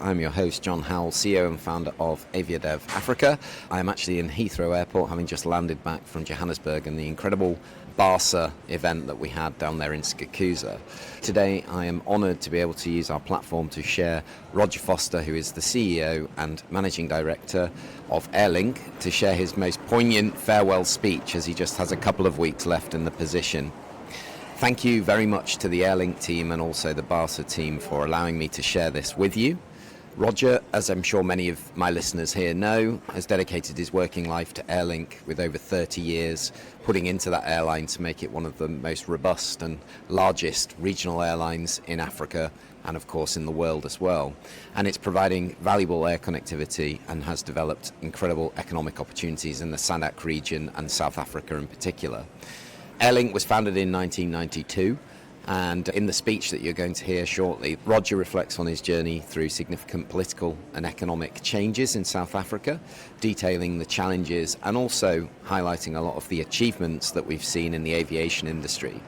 I'm your host, John Howell, CEO and founder of Aviation Africa. I'm actually in Heathrow Airport, having just landed back from Johannesburg and the incredible BARSA event that we had down there in Skakuza. Today, I am honoured to be able to use our platform to share Rodger Foster, who is the CEO and Managing Director of Airlink, to share his most poignant farewell speech as he just has a couple of weeks left in the position. Thank you very much to the Airlink team and also the BARSA team for allowing me to share this with you. Rodger, as I'm sure many of my listeners here know, has dedicated his working life to Airlink with over 30 years, putting into that airline to make it one of the most robust and largest regional airlines in Africa and of course in the world as well. And it's providing valuable air connectivity and has developed incredible economic opportunities in the SADC region and South Africa in particular. Airlink was founded in 1992, and in the speech that you're going to hear shortly, Rodger reflects on his journey through significant political and economic changes in South Africa, detailing the challenges and also highlighting a lot of the achievements that we've seen in the aviation industry.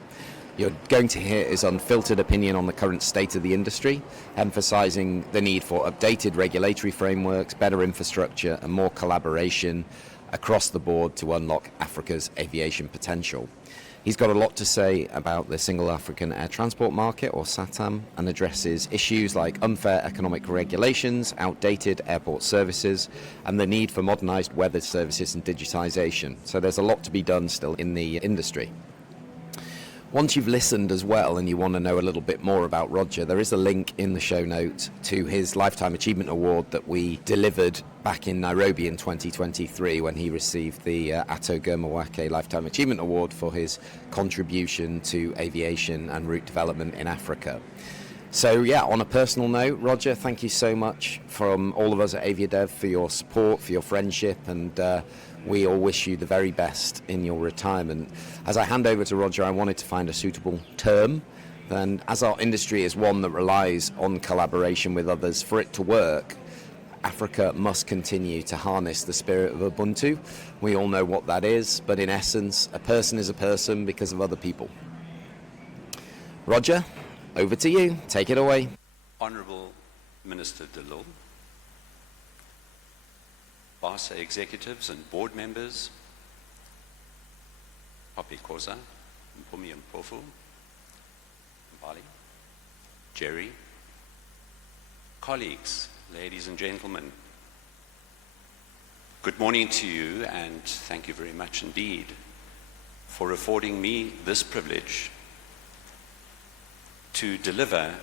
You're going to hear his unfiltered opinion on the current state of the industry, emphasising the need for updated regulatory frameworks, better infrastructure and more collaboration across the board to unlock Africa's aviation potential. He's got a lot to say about the Single African Air Transport Market, or SAATM, and addresses issues like unfair economic regulations, outdated airport services, and the need for modernized weather services and digitalization. So there's a lot to be done still in the industry. Once you've listened as well and you want to know a little bit more about Rodger, there is a link in the show notes to his Lifetime Achievement Award that we delivered back in Nairobi in 2023 when he received the Atto Germawake Lifetime Achievement Award for his contribution to aviation and route development in Africa. So yeah, on a personal note, Rodger, thank you so much from all of us at Aviadev for your support, for your friendship, and we all wish you the very best in your retirement. As I hand over to Rodger, I wanted to find a suitable term. And as our industry is one that relies on collaboration with others for it to work, Africa must continue to harness the spirit of Ubuntu. We all know what that is, but in essence, a person is a person because of other people. Rodger, over to you. Take it away. Honourable Minister Delil, BARSA executives and board members, Papi Koza, Mpumi Mpofu, Mbali, Jerry, colleagues, ladies and gentlemen, good morning to you, and thank you very much indeed for affording me this privilege to deliver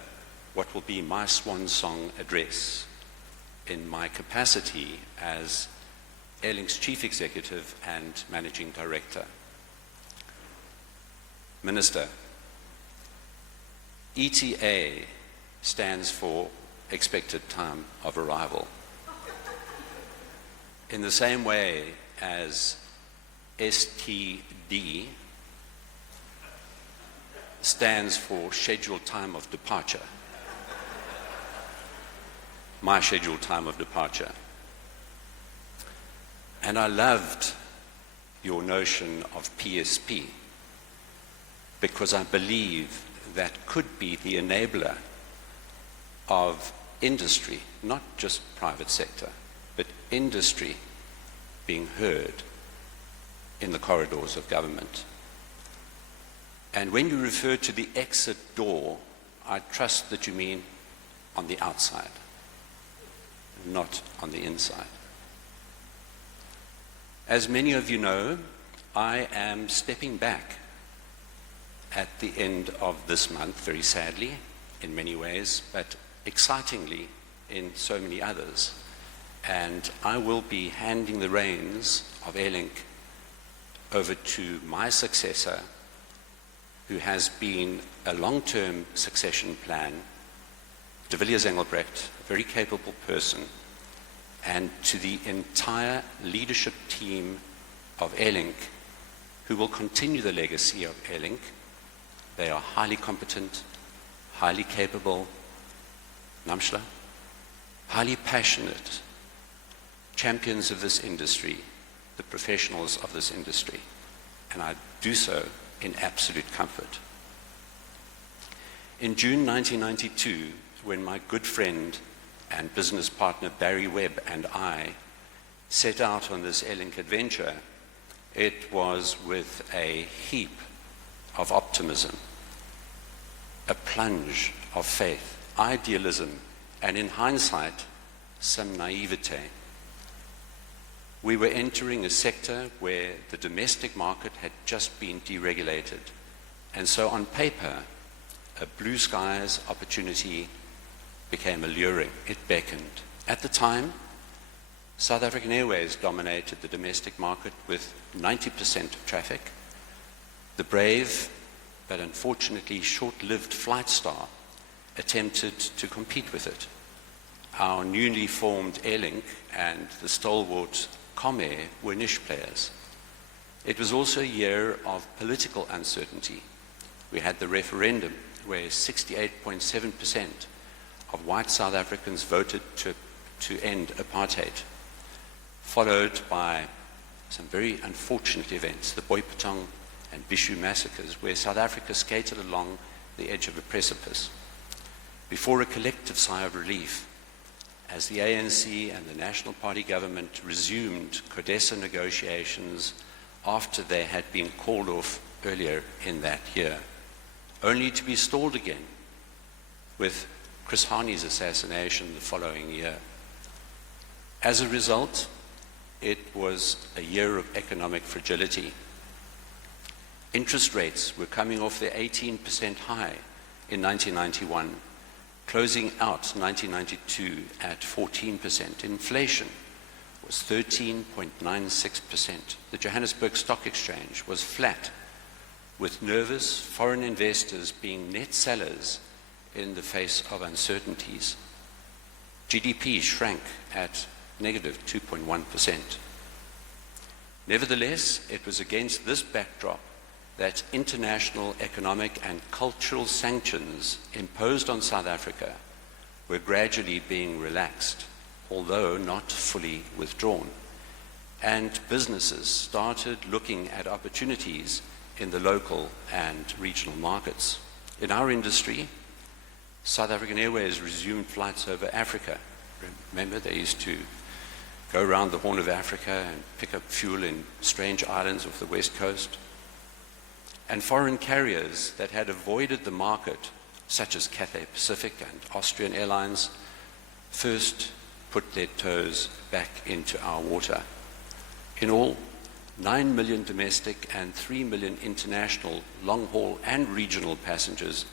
what will be my swan song address in my capacity as Airlink's Chief Executive and Managing Director. Minister, ETA stands for expected time of arrival. In the same way as STD stands for scheduled time of departure, my scheduled time of departure. And I loved your notion of PSP because I believe that could be the enabler of industry, not just private sector, but industry being heard in the corridors of government. And when you refer to the exit door, I trust that you mean on the outside, not on the inside. As many of you know, I am stepping back at the end of this month, very sadly, in many ways, but excitingly in so many others. And I will be handing the reins of Airlink over to my successor, who has been a long-term succession plan, de Villiers Engelbrecht, a very capable person, and to the entire leadership team of Airlink, who will continue the legacy of Airlink. They are highly competent, highly capable, Namshla, highly passionate champions of this industry, the professionals of this industry, and I do so in absolute comfort. In June 1992, when my good friend and business partner Barry Webb and I set out on this Airlink adventure, it was with a heap of optimism, a plunge of faith, idealism, and in hindsight, some naivete. We were entering a sector where the domestic market had just been deregulated, and so on paper, a blue skies opportunity became alluring. It beckoned. At the time, South African Airways dominated the domestic market with 90% of traffic. The brave, but unfortunately short-lived Flightstar attempted to compete with it. Our newly formed Airlink and the stalwart Comair were niche players. It was also a year of political uncertainty. We had the referendum where 68.7% of white South Africans voted to end apartheid, followed by some very unfortunate events, the Boipatong and Bishu massacres, where South Africa skated along the edge of a precipice. Before a collective sigh of relief, as the ANC and the National Party government resumed CODESA negotiations after they had been called off earlier in that year, only to be stalled again with Chris Hani's assassination the following year. As a result, it was a year of economic fragility. Interest rates were coming off their 18% high in 1991, closing out 1992 at 14%. Inflation was 13.96%. The Johannesburg Stock Exchange was flat, with nervous foreign investors being net sellers in the face of uncertainties. GDP shrank at negative 2.1%. Nevertheless, it was against this backdrop that international economic and cultural sanctions imposed on South Africa were gradually being relaxed, although not fully withdrawn. And businesses started looking at opportunities in the local and regional markets. In our industry, South African Airways resumed flights over Africa. Remember, they used to go around the Horn of Africa and pick up fuel in strange islands off the west coast. And foreign carriers that had avoided the market, such as Cathay Pacific and Austrian Airlines, first put their toes back into our water. In all, 9 million domestic and 3 million international long-haul and regional passengers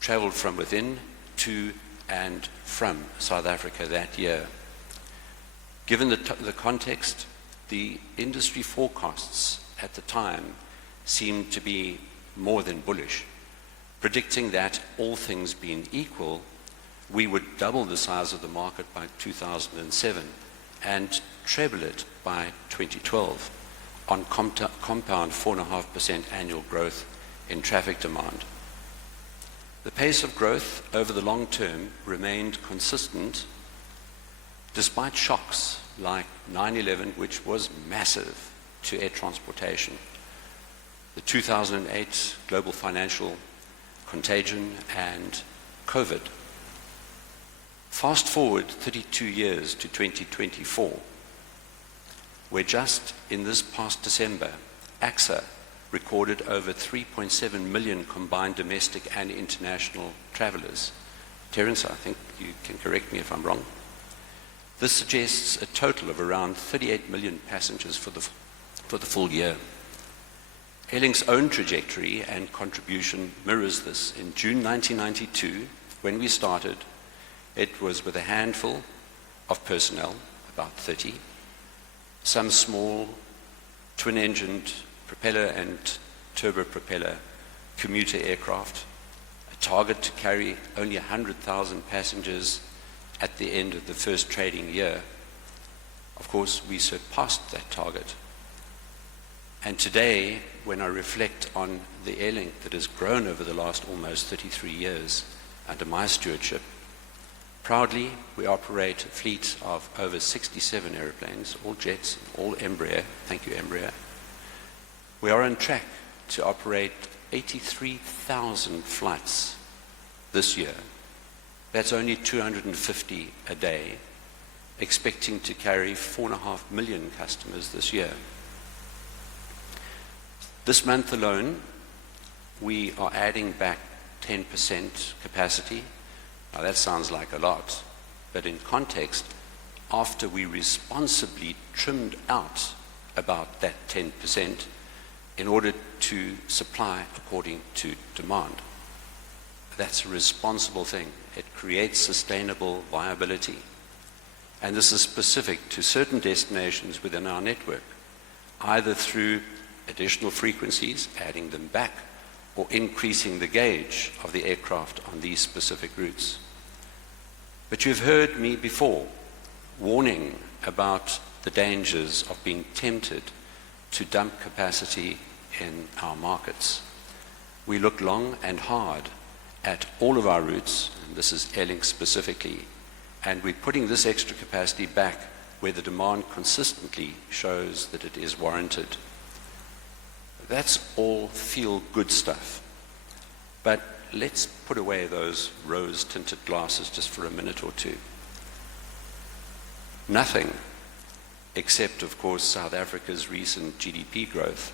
traveled from within, to, and from South Africa that year. Given the context, the industry forecasts at the time seemed to be more than bullish, predicting that, all things being equal, we would double the size of the market by 2007 and treble it by 2012 on compound 4.5% annual growth in traffic demand. The pace of growth over the long term remained consistent despite shocks like 9/11, which was massive to air transportation, the 2008 global financial contagion, and COVID. Fast forward 32 years to 2024, where just in this past December, AXA recorded over 3.7 million combined domestic and international travelers. Terence, I think you can correct me if I'm wrong. This suggests a total of around 38 million passengers for the full year. Airlink's own trajectory and contribution mirrors this. In June 1992, when we started, it was with a handful of personnel, about 30, some small twin-engined propeller and turbopropeller commuter aircraft, a target to carry only 100,000 passengers at the end of the first trading year. Of course, we surpassed that target. And today, when I reflect on the Airlink that has grown over the last almost 33 years under my stewardship, proudly we operate a fleet of over 67 airplanes, all jets, all Embraer. Thank you, Embraer. We are on track to operate 83,000 flights this year, That's only 250 a day, expecting to carry 4.5 million customers this year. This month alone, we are adding back 10% capacity. Now that sounds like a lot, but in context, after we responsibly trimmed out about that 10% in order to supply according to demand. That's a responsible thing. It creates sustainable viability. And this is specific to certain destinations within our network, either through additional frequencies, adding them back, or increasing the gauge of the aircraft on these specific routes. But you've heard me before warning about the dangers of being tempted to dump capacity in our markets. We look long and hard at all of our routes, and this is Airlink specifically, and we're putting this extra capacity back where the demand consistently shows that it is warranted. That's all feel-good stuff. But let's put away those rose-tinted glasses just for a minute or two. Nothing, except of course South Africa's recent GDP growth,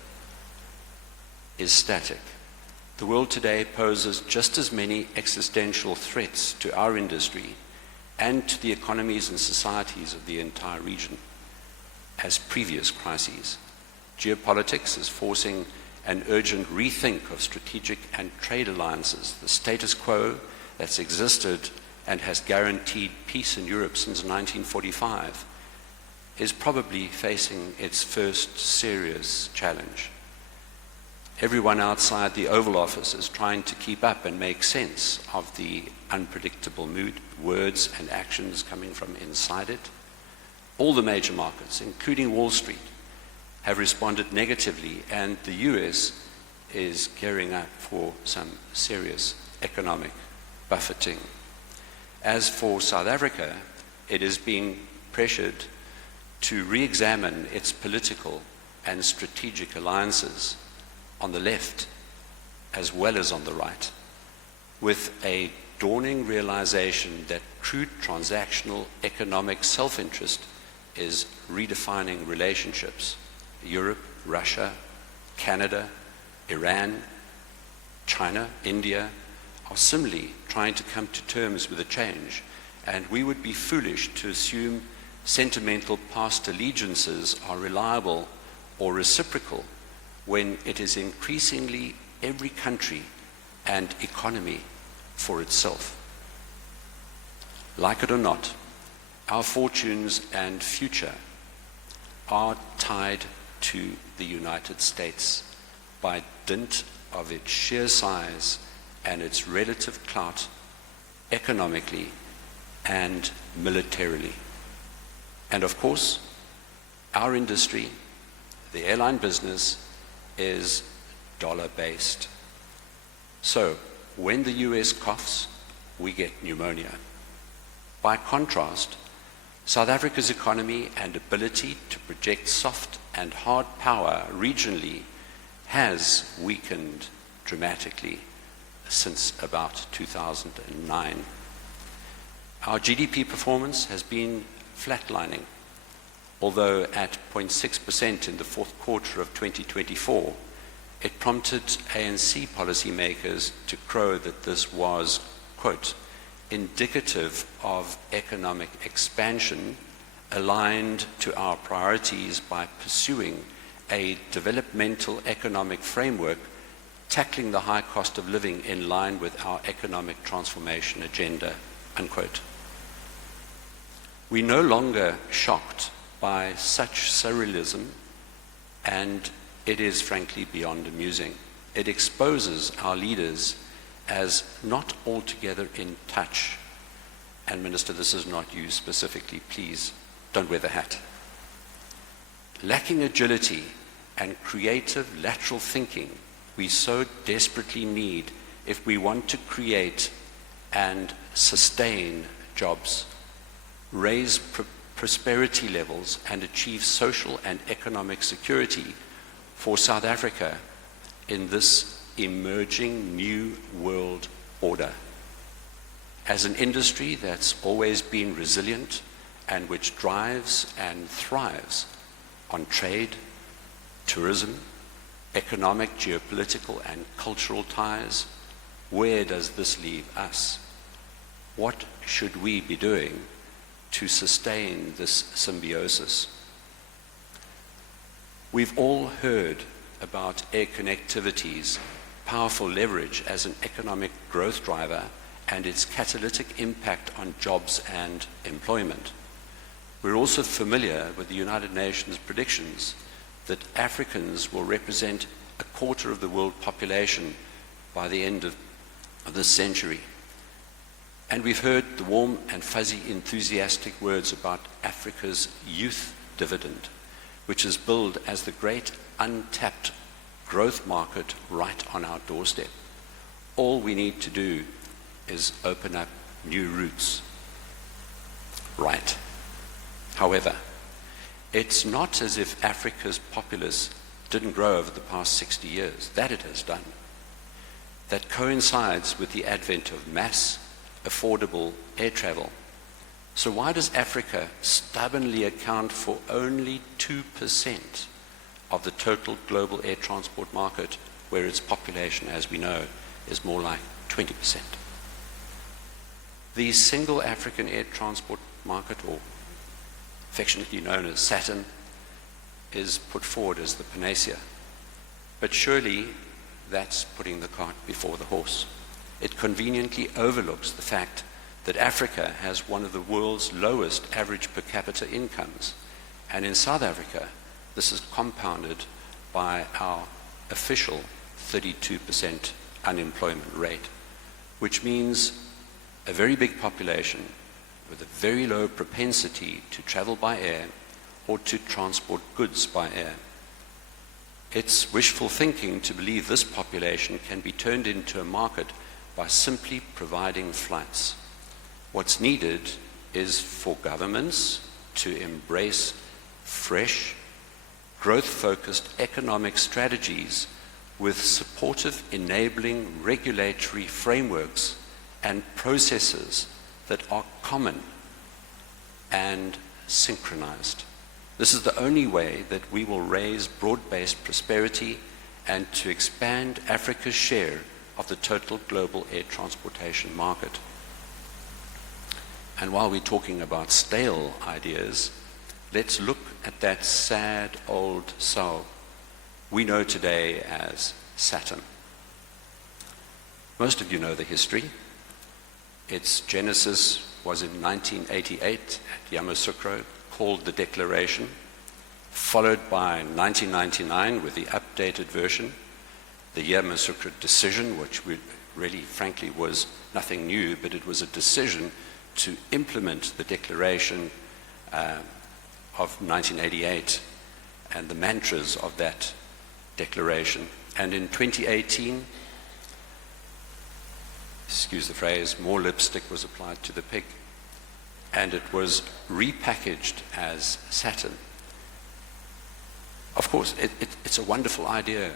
is static. The world today poses just as many existential threats to our industry and to the economies and societies of the entire region as previous crises. Geopolitics is forcing an urgent rethink of strategic and trade alliances. The status quo that's existed and has guaranteed peace in Europe since 1945 is probably facing its first serious challenge. Everyone outside the Oval Office is trying to keep up and make sense of the unpredictable mood, words and actions coming from inside it. All the major markets, including Wall Street, have responded negatively, and the US is gearing up for some serious economic buffeting. As for South Africa, it is being pressured to re-examine its political and strategic alliances on the left as well as on the right, with a dawning realization that crude transactional economic self-interest is redefining relationships. Europe, Russia, Canada, Iran, China, India are similarly trying to come to terms with a change, and we would be foolish to assume sentimental past allegiances are reliable or reciprocal when it is increasingly every country and economy for itself. Like it or not, our fortunes and future are tied to the United States by dint of its sheer size and its relative clout economically and militarily. And of course, our industry, the airline business, is dollar-based. So when the US coughs, we get pneumonia. By contrast, South Africa's economy and ability to project soft and hard power regionally has weakened dramatically since about 2009. Our GDP performance has been flatlining, although at 0.6% in the fourth quarter of 2024, it prompted ANC policymakers to crow that this was, quote, indicative of economic expansion aligned to our priorities by pursuing a developmental economic framework tackling the high cost of living in line with our economic transformation agenda, unquote. We're no longer shocked by such surrealism, and it is frankly beyond amusing. It exposes our leaders as not altogether in touch. And Minister, this is not you specifically, please don't wear the hat. Lacking agility and creative lateral thinking we so desperately need if we want to create and sustain jobs, raise prosperity levels, and achieve social and economic security for South Africa in this emerging new world order. as an industry that's always been resilient and which drives and thrives on trade, tourism, economic, geopolitical, and cultural ties, where does this leave us? What should we be doing to sustain this symbiosis? We've all heard about air connectivity's powerful leverage as an economic growth driver and its catalytic impact on jobs and employment. We're also familiar with the United Nations predictions that Africans will represent a quarter of the world population by the end of this century. And we've heard the warm and fuzzy enthusiastic words about Africa's youth dividend, which is billed as the great untapped growth market right on our doorstep. All we need to do is open up new routes. Right. However, it's not as if Africa's populace didn't grow over the past 60 years. That it has done. That coincides with the advent of mass, affordable air travel. So why does Africa stubbornly account for only 2% of the total global air transport market, where its population, as we know, is more like 20%? The single African air transport market, or affectionately known as SAATM, is put forward as the panacea. But surely that's putting the cart before the horse. It conveniently overlooks the fact that Africa has one of the world's lowest average per capita incomes. And in South Africa, this is compounded by our official 32% unemployment rate, which means a very big population with a very low propensity to travel by air or to transport goods by air. It's wishful thinking to believe this population can be turned into a market by simply providing flights. What's needed is for governments to embrace fresh, growth-focused economic strategies with supportive, enabling regulatory frameworks and processes that are common and synchronized. This is the only way that we will raise broad-based prosperity and to expand Africa's share of the total global air transportation market. And while we're talking about stale ideas, let's look at that sad old soul we know today as SAATM. Most of you know the history. Its genesis was in 1988 at Yamoussoukro, called the Declaration, followed by 1999 with the updated version, the Yamoussoukro decision, which really, frankly, was nothing new, but it was a decision to implement the Declaration of 1988 and the mantras of that Declaration. And in 2018, excuse the phrase, more lipstick was applied to the pig, and it was repackaged as SAATM. Of course, it's a wonderful idea.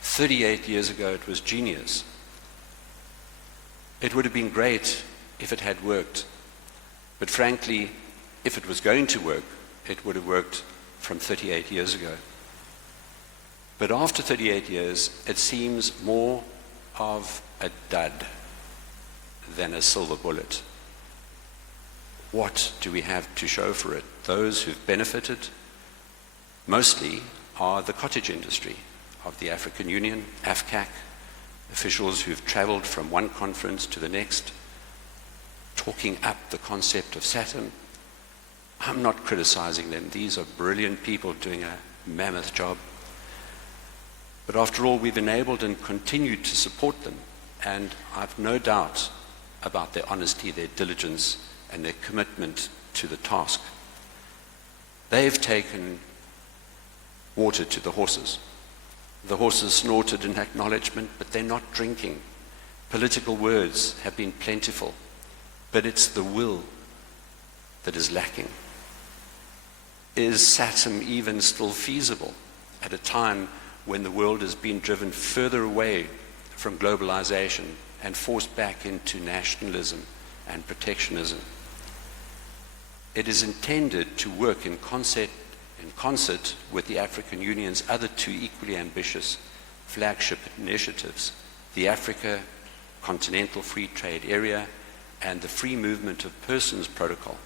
38 years ago, it was genius. It would have been great if it had worked, but frankly, if it was going to work, it would have worked from 38 years ago. But after 38 years, it seems more of a dud than a silver bullet. What do we have to show for it? Those who've benefited mostly are the cottage industry of the African Union, AFCAC, officials who've traveled from one conference to the next, talking up the concept of SAATM. I'm not criticizing them. These are brilliant people doing a mammoth job. But after all, we've enabled and continued to support them, and I've no doubt about their honesty, their diligence, and their commitment to the task. They've taken water to the horses. The horses snorted in acknowledgement, but they're not drinking. Political words have been plentiful, but it's the will that is lacking. Is SAATM even still feasible at a time when the world has been driven further away from globalization and forced back into nationalism and protectionism. It is intended to work in concert with the African Union's other two equally ambitious flagship initiatives, the Africa Continental Free Trade Area and the Free Movement of Persons Protocol.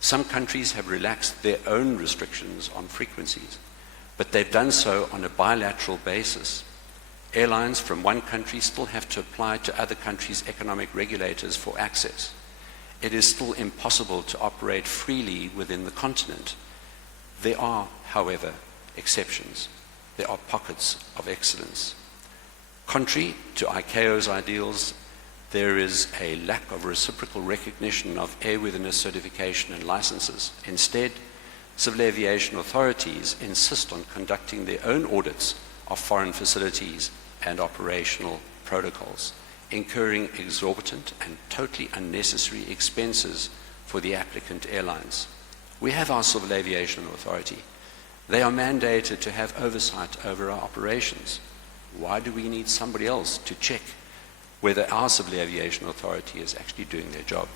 Some countries have relaxed their own restrictions on frequencies, but they've done so on a bilateral basis. Airlines from one country still have to apply to other countries' economic regulators for access. It is still impossible to operate freely within the continent. There are, however, exceptions. There are pockets of excellence. Contrary to ICAO's ideals, there is a lack of reciprocal recognition of airworthiness certification and licenses. Instead, civil aviation authorities insist on conducting their own audits of foreign facilities and operational protocols, incurring exorbitant and totally unnecessary expenses for the applicant airlines. We have our Civil Aviation Authority. They are mandated to have oversight over our operations. Why do we need somebody else to check whether our Civil Aviation Authority is actually doing their job?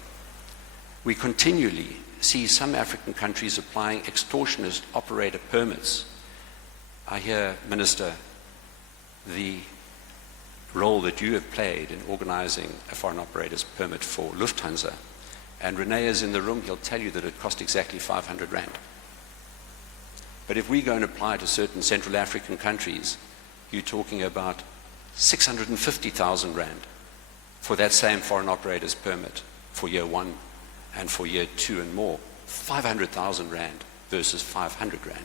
We continually see some African countries applying extortionist operator permits. I hear, Minister, the role that you have played in organizing a foreign operator's permit for Lufthansa. And Rene is in the room, he'll tell you that it cost exactly 500 rand. But if we go and apply to certain Central African countries, you're talking about 650,000 rand for that same foreign operator's permit for year 1 and for year 2 and more. 500,000 rand versus 500 rand.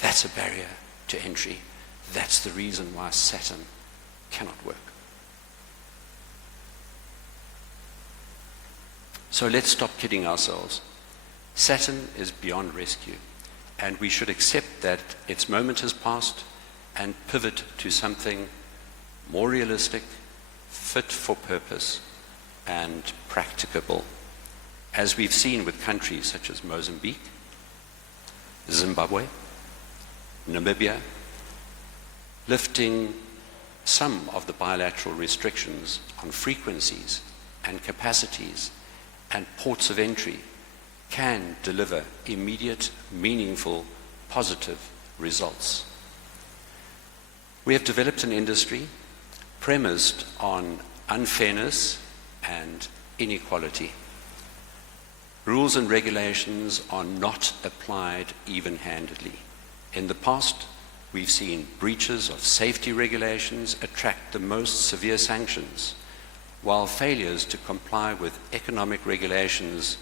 That's a barrier to entry. That's the reason why SAATM cannot work. So let's stop kidding ourselves. SAATM is beyond rescue, and we should accept that its moment has passed and pivot to something more realistic, fit for purpose, and practicable, as we've seen with countries such as Mozambique, Zimbabwe, Namibia, lifting some of the bilateral restrictions on frequencies and capacities and ports of entry can deliver immediate, meaningful, positive results. We have developed an industry premised on unfairness and inequality. Rules and regulations are not applied even-handedly. In the past, we've seen breaches of safety regulations attract the most severe sanctions, while failures to comply with economic regulations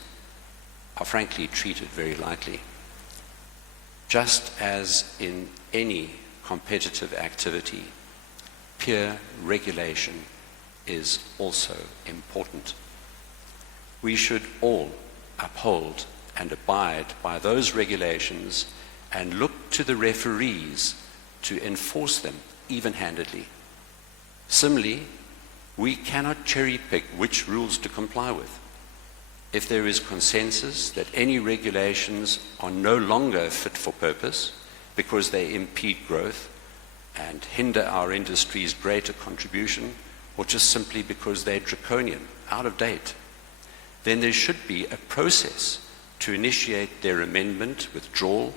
are frankly treated very lightly. Just as in any competitive activity, peer regulation is also important. We should all uphold and abide by those regulations and look to the referees to enforce them even-handedly. Similarly, we cannot cherry-pick which rules to comply with. If there is consensus that any regulations are no longer fit for purpose because they impede growth and hinder our industry's greater contribution, or just simply because they're draconian, out of date, then there should be a process to initiate their amendment, withdrawal,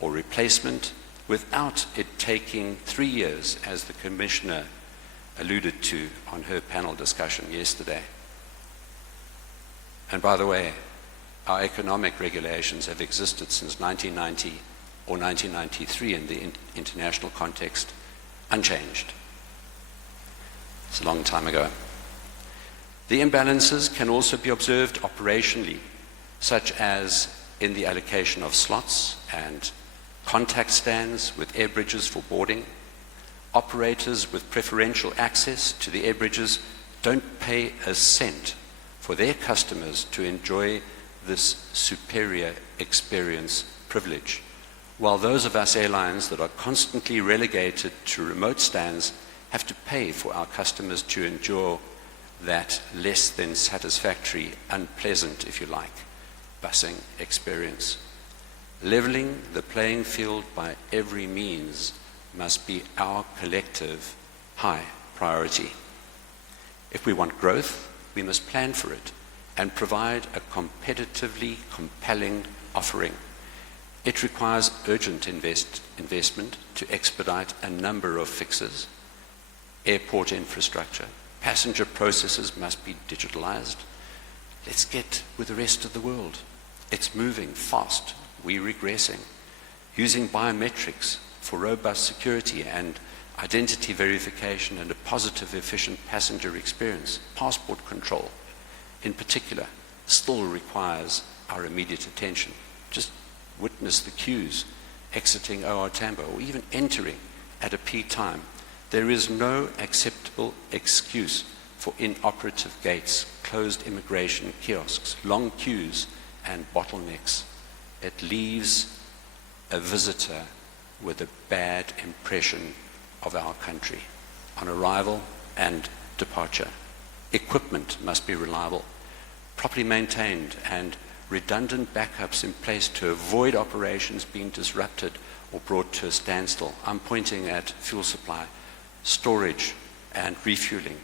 or replacement without it taking 3 years, as the Commissioner alluded to on her panel discussion yesterday. And by the way, our economic regulations have existed since 1990 or 1993 in the international context, unchanged. It's a long time ago. The imbalances can also be observed operationally, such as in the allocation of slots and contact stands with air bridges for boarding. Operators with preferential access to the air bridges don't pay a cent for their customers to enjoy this superior experience privilege, while those of us airlines that are constantly relegated to remote stands have to pay for our customers to endure that less than satisfactory, unpleasant, if you like, busing experience. Leveling the playing field by every means must be our collective, high priority. If we want growth, we must plan for it and provide a competitively compelling offering. It requires urgent investment to expedite a number of fixes. Airport infrastructure, passenger processes must be digitalized. Let's get with the rest of the world. It's moving fast. We're regressing. Using biometrics for robust security and identity verification and a positive, efficient passenger experience. Passport control, in particular, still requires our immediate attention. Just witness the queues exiting OR Tambo or even entering at a peak time. There is no acceptable excuse for inoperative gates, closed immigration kiosks, long queues, and bottlenecks. It leaves a visitor with a bad impression of our country on arrival and departure. Equipment must be reliable, properly maintained, and redundant backups in place to avoid operations being disrupted or brought to a standstill. I'm pointing at fuel supply, storage and refueling,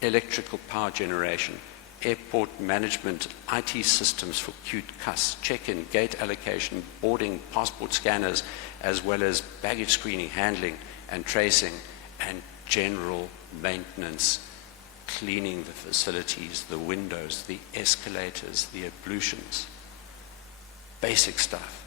electrical power generation, airport management, IT systems for queued cus, check-in, gate allocation, boarding, passport scanners, as well as baggage screening, handling, and tracing, and general maintenance, cleaning the facilities, the windows, the escalators, the ablutions. Basic stuff.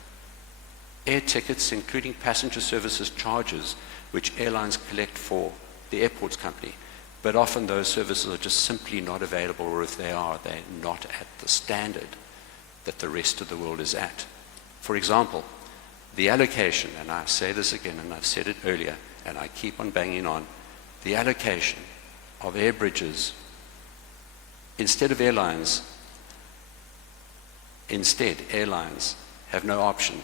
Air tickets, including passenger services charges, which airlines collect for the airports company, but often those services are just simply not available, or if they are, they're not at the standard that the rest of the world is at. For example, the allocation, and I say this again, and I've said it earlier, and I keep on banging on, the allocation of air bridges, instead airlines have no option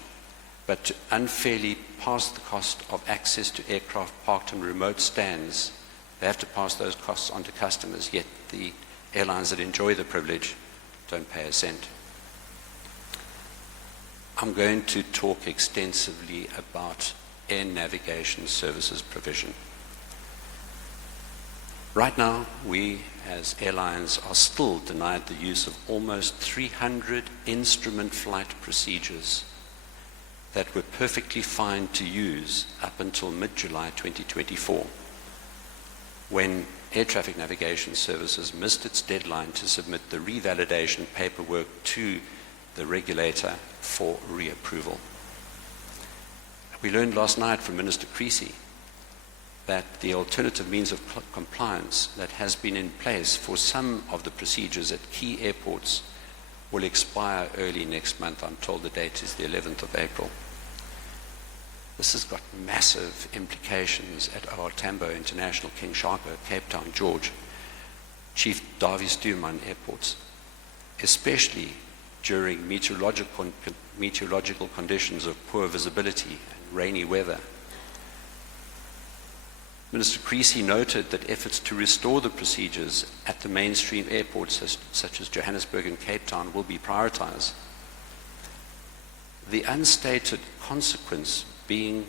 but to unfairly pass the cost of access to aircraft parked in remote stands. They have to pass those costs on to customers, yet the airlines that enjoy the privilege don't pay a cent. I'm going to talk extensively about air navigation services provision. Right now, we as airlines are still denied the use of almost 300 instrument flight procedures that were perfectly fine to use up until mid-July 2024, when Air Traffic Navigation Services missed its deadline to submit the revalidation paperwork to the regulator for reapproval. We learned last night from Minister Creasy that the alternative means of compliance that has been in place for some of the procedures at key airports will expire early next month. I'm told the date is the 11th of April. This has got massive implications at OR Tambo International, King Shaka, Cape Town, George, Chief Davie Stuurman airports, especially during meteorological conditions of poor visibility and rainy weather. Minister Creasy noted that efforts to restore the procedures at the mainstream airports such as Johannesburg and Cape Town will be prioritized. The unstated consequence being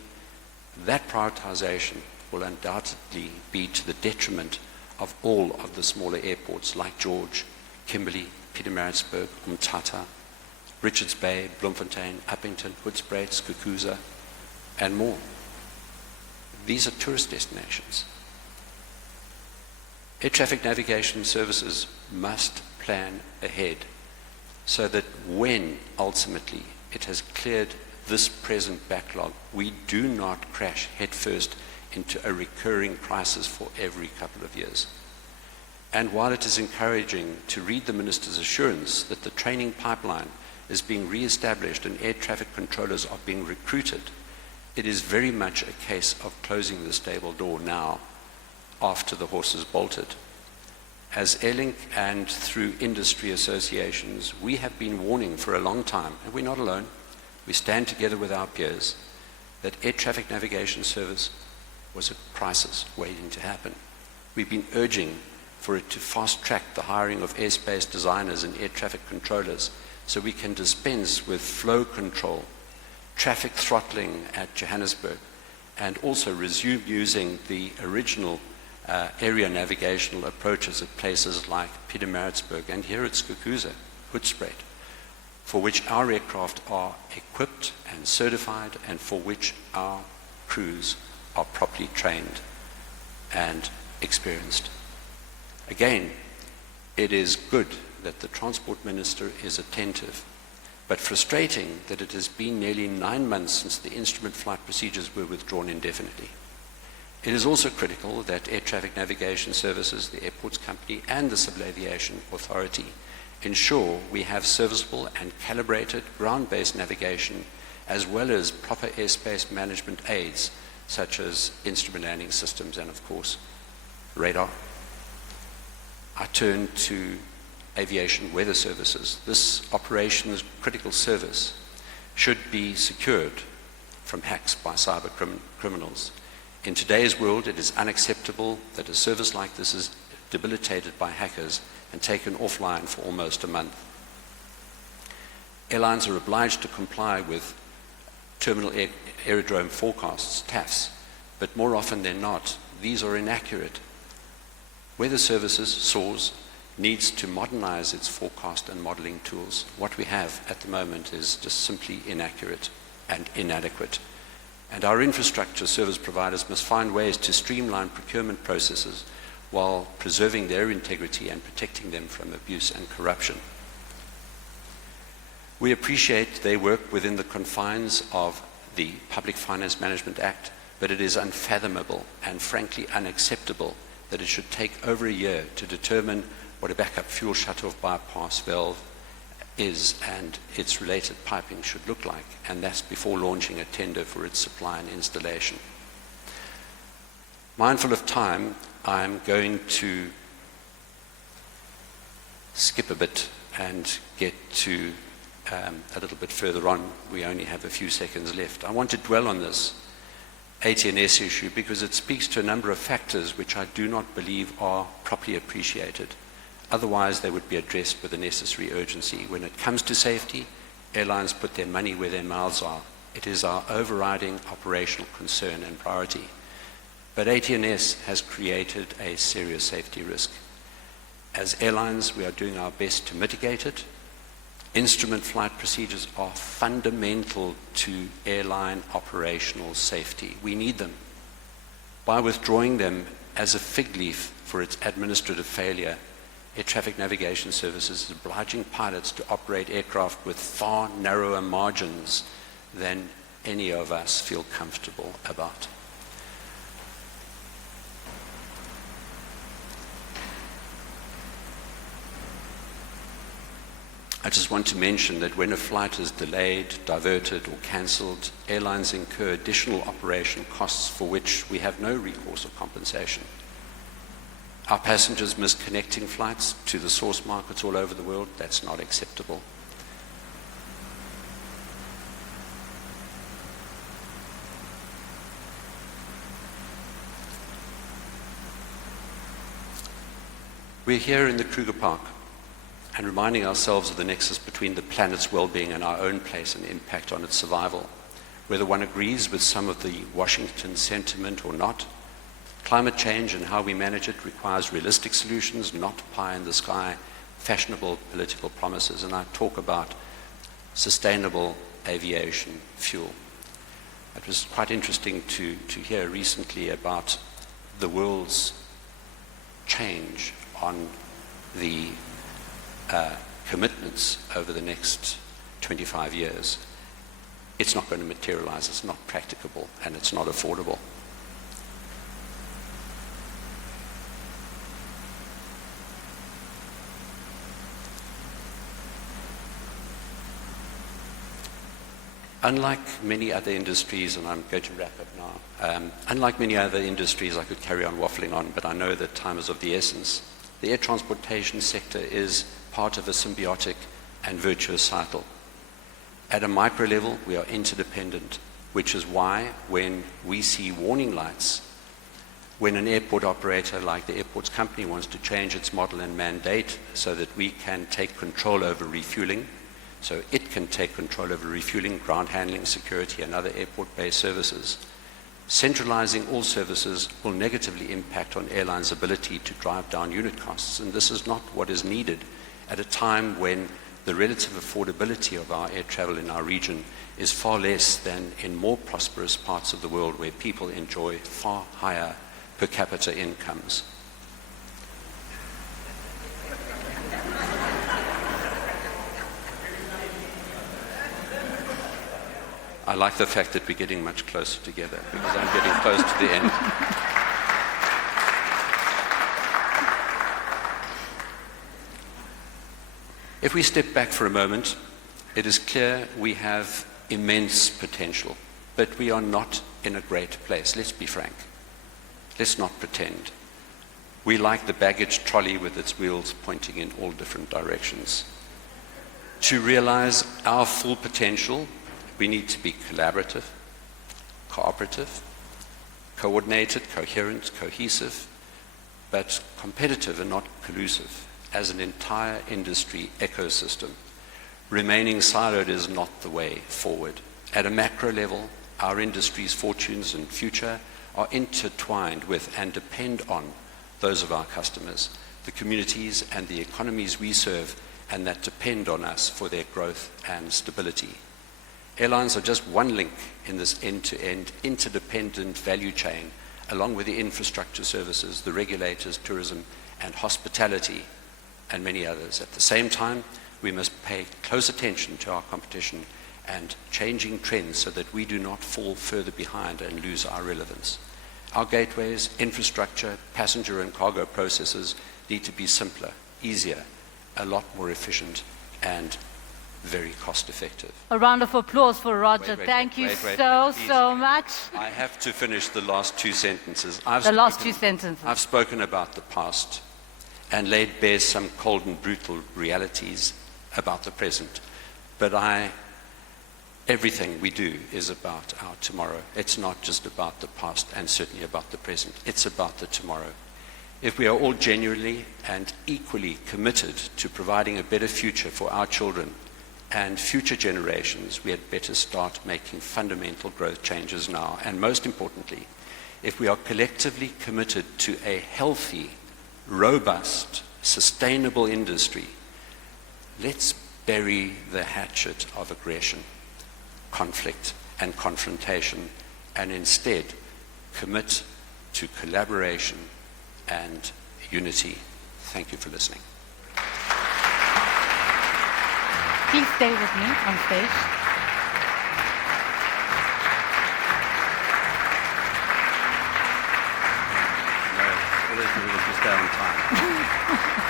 that prioritization will undoubtedly be to the detriment of all of the smaller airports like George, Kimberley, Pietermaritzburg, Umtata, Richards Bay, Bloemfontein, Uppington, Hoedspruit, Skukuza, and more. These are tourist destinations. Air traffic navigation services must plan ahead so that when ultimately it has cleared this present backlog, we do not crash headfirst into a recurring crisis for every couple of years. And while it is encouraging to read the Minister's assurance that the training pipeline is being re-established and air traffic controllers are being recruited, it is very much a case of closing the stable door now after the horse has bolted. As Airlink and through industry associations, we have been warning for a long time, and we're not alone, we stand together with our peers, that air traffic navigation service was a crisis waiting to happen. We've been urging for it to fast-track the hiring of airspace designers and air traffic controllers so we can dispense with flow control, traffic throttling at Johannesburg, and also resume using the original area navigational approaches at places like Pietermaritzburg and here at Skukuza, Hoedspruit, for which our aircraft are equipped and certified and for which our crews are properly trained and experienced. Again, it is good that the Transport Minister is attentive, but frustrating that it has been nearly 9 months since the instrument flight procedures were withdrawn indefinitely. It is also critical that Air Traffic Navigation Services, the Airports Company, and the Civil Aviation Authority ensure we have serviceable and calibrated ground-based navigation as well as proper airspace management aids such as instrument landing systems and, of course, radar. I turn to Aviation Weather Services. This operations critical service should be secured from hacks by cyber criminals. In today's world, it is unacceptable that a service like this is debilitated by hackers and taken offline for almost a month. Airlines are obliged to comply with terminal aerodrome forecasts, TAFs, but more often than not, these are inaccurate. Weather Services, SOARS, needs to modernize its forecast and modeling tools. What we have at the moment is just simply inaccurate and inadequate. And our infrastructure service providers must find ways to streamline procurement processes while preserving their integrity and protecting them from abuse and corruption. We appreciate they work within the confines of the Public Finance Management Act, but it is unfathomable and frankly unacceptable that it should take over a year to determine what a backup fuel shutoff bypass valve is and its related piping should look like, and that's before launching a tender for its supply and installation. Mindful of time, I'm going to skip a bit and get to a little bit further on. We only have a few seconds left. I want to dwell on this ATNS issue because it speaks to a number of factors which I do not believe are properly appreciated. Otherwise, they would be addressed with the necessary urgency. When it comes to safety, airlines put their money where their mouths are. It is our overriding operational concern and priority. But ATNS has created a serious safety risk. As airlines, we are doing our best to mitigate it. Instrument flight procedures are fundamental to airline operational safety. We need them. By withdrawing them as a fig leaf for its administrative failure, Air Traffic Navigation Services is obliging pilots to operate aircraft with far narrower margins than any of us feel comfortable about. I just want to mention that when a flight is delayed, diverted, or cancelled, airlines incur additional operation costs for which we have no recourse or compensation. Our passengers miss connecting flights to the source markets all over the world. That's not acceptable. We're here in the Kruger Park and reminding ourselves of the nexus between the planet's well-being and our own place and impact on its survival. Whether one agrees with some of the Washington sentiment or not, climate change and how we manage it requires realistic solutions, not pie-in-the-sky, fashionable political promises. And I talk about sustainable aviation fuel. It was quite interesting to hear recently about the world's change on the commitments over the next 25 years. It's not going to materialize, it's not practicable, and it's not affordable. Unlike many other industries, and I'm going to wrap up now, unlike many other industries, I could carry on waffling on, but I know that time is of the essence. The air transportation sector is part of a symbiotic and virtuous cycle. At a micro level, we are interdependent, which is why when we see warning lights, when an airport operator like the Airports Company wants to change its model and mandate so that we can take control over refueling, so it can take control over refueling, ground handling, security, and other airport-based services, Centralizing all services will negatively impact on airlines' ability to drive down unit costs, and this is not what is needed at a time when the relative affordability of our air travel in our region is far less than in more prosperous parts of the world where people enjoy far higher per capita incomes. I like the fact that we're getting much closer together because I'm getting close to the end. If we step back for a moment, it is clear we have immense potential, but we are not in a great place. Let's be frank. Let's not pretend. We like the baggage trolley with its wheels pointing in all different directions. To realize our full potential, we need to be collaborative, cooperative, coordinated, coherent, cohesive, but competitive and not collusive as an entire industry ecosystem. Remaining siloed is not the way forward. At a macro level, our industry's fortunes and future are intertwined with and depend on those of our customers, the communities and the economies we serve, and that depend on us for their growth and stability. Airlines are just one link in this end-to-end interdependent value chain, along with the infrastructure services, the regulators, tourism, and hospitality, and many others. At the same time, we must pay close attention to our competition and changing trends so that we do not fall further behind and lose our relevance. Our gateways, infrastructure, passenger and cargo processes need to be simpler, easier, a lot more efficient, and very cost effective. A round of applause for Rodger. Thank you so much. I have to finish the last two sentences. I've spoken about the past and laid bare some cold and brutal realities about the present. But everything we do is about our tomorrow. It's not just about the past and certainly about the present. It's about the tomorrow. If we are all genuinely and equally committed to providing a better future for our children and future generations, we had better start making fundamental growth changes now. And most importantly, if we are collectively committed to a healthy, robust, sustainable industry, let's bury the hatchet of aggression, conflict, and confrontation, and instead commit to collaboration and unity. Thank you for listening. Please stay with me on stage. No, we'll just stay on time.